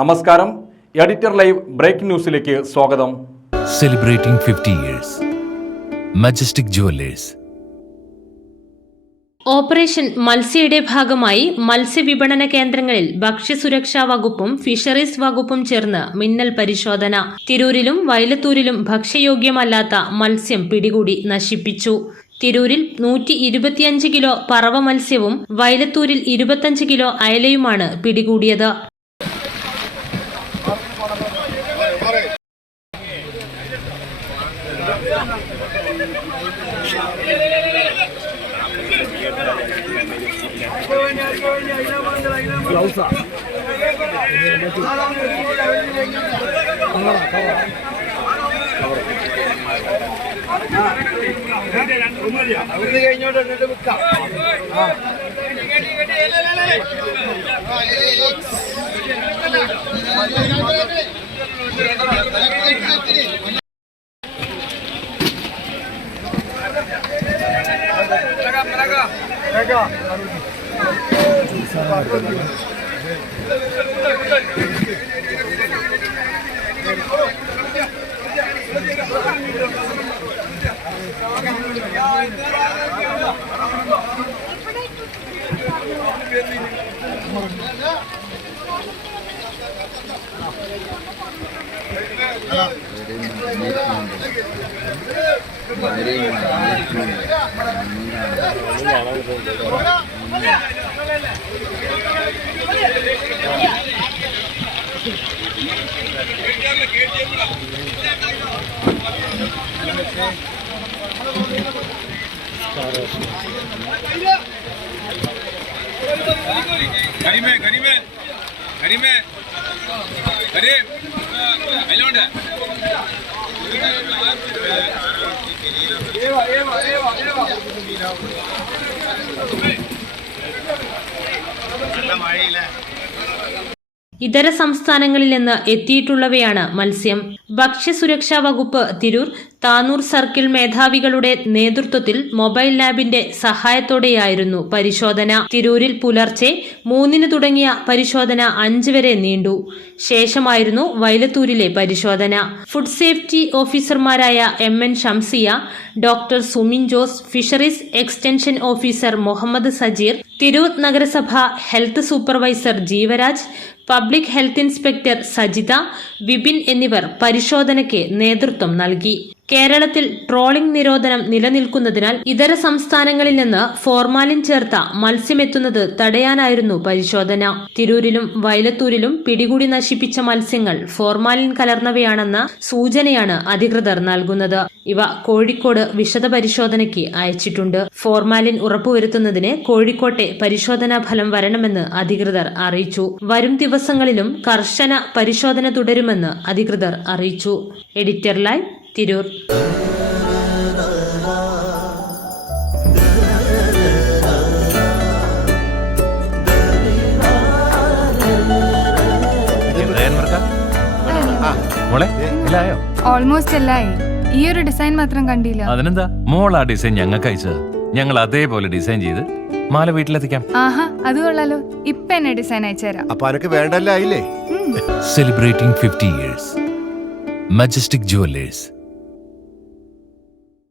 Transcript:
നമസ്കാരം. Editor live breaking ന്യൂസിലേക്ക് സ്വാഗതം. Celebrating 50 years. Majestic jewellers. Operation മത്സ്യയുടെ ഭാഗമായി മത്സ്യവിപണന കേന്ദ്രങ്ങളിൽ ഭക്ഷ്യസുരക്ഷാ വകുപ്പും ഫിഷറീസ് വകുപ്പും ചേർന്ന് മിന്നൽ പരിശോധന. തിരൂരിലും വയലത്തൂരിലും ഭക്ഷ്യയോഗ്യമല്ലാത്ത മത്സ്യം പിടികൂടി നശിപ്പിച്ചു. തിരൂരിൽ 125 കിലോ പറവ മത്സ്യവും വയലത്തൂരിൽ 25 കിലോ അയലയുമാണ് പിടികൂടിയത്. ഇതര സംസ്ഥാനങ്ങളിൽ നിന്ന് എത്തിയിട്ടുള്ളവയാണ് മത്സ്യം. ഭക്ഷ്യസുരക്ഷാ വകുപ്പ് തിരൂർ താനൂർ സർക്കിൾ മേധാവികളുടെ നേതൃത്വത്തിൽ മൊബൈൽ ലാബിന്റെ സഹായത്തോടെയായിരുന്നു പരിശോധന. തിരൂരിൽ പുലർച്ചെ 3 തുടങ്ങിയ പരിശോധന 5 വരെ നീണ്ടു. ശേഷമായിരുന്നു വയലത്തൂരിലെ പരിശോധന. ഫുഡ് സേഫ്റ്റി ഓഫീസർമാരായ MN Shamsiya, doctor Sumin Jose, fisheries extension officer Muhammad Sajeer, Tirur നഗരസഭ health supervisor Jeevaraj, public health inspector Sajitha, Vipin എന്നിവർ പരിശോധനയ്ക്ക് നേതൃത്വം നൽകി. കേരളത്തിൽ ട്രോളിംഗ് നിരോധനം നിലനിൽക്കുന്നതിനാൽ ഇതര സംസ്ഥാനങ്ങളിൽ നിന്ന് ഫോർമാലിൻ ചേർത്ത മത്സ്യമെത്തുന്നത് തടയാനായിരുന്നു പരിശോധന. തിരൂരിലും വയലത്തൂരിലും പിടികൂടി നശിപ്പിച്ച മത്സ്യങ്ങൾ ഫോർമാലിൻ കലർന്നവയാണെന്ന സൂചനയാണ് അധികൃതർ നൽകുന്നത്. ഇവ കോഴിക്കോട് വിശദ പരിശോധനയ്ക്ക് അയച്ചിട്ടുണ്ട്. ഫോർമാലിൻ ഉറപ്പുവരുത്തുന്നതിന് കോഴിക്കോട്ടെ പരിശോധനാ ഫലം വരണമെന്ന് അധികൃതർ അറിയിച്ചു. വരും ദിവസങ്ങളിലും കർശന പരിശോധന തുടരുമെന്ന് അധികൃതർ അറിയിച്ചു. Editor live Tirur. ഓൾമോസ്റ്റ് എല്ലായി. ഈ ഒരു ഡിസൈൻ മാത്രം കണ്ടില്ല. അതിനെന്താ, മോൾ ആ ഡിസൈൻ ഞങ്ങൾക്ക് അയച്ചത്. ഞങ്ങൾ അതേപോലെ ഡിസൈൻ ചെയ്ത് മാല വീട്ടിലെത്തിക്കാം. ആഹാ, അത് കൊള്ളാലോ. ഇപ്പൊ എന്നെ ഡിസൈൻ അയച്ചുതരാം. അപ്പൊ അനക്ക് വേണ്ടല്ലേ? Celebrating 50 years. Majestic jewellers.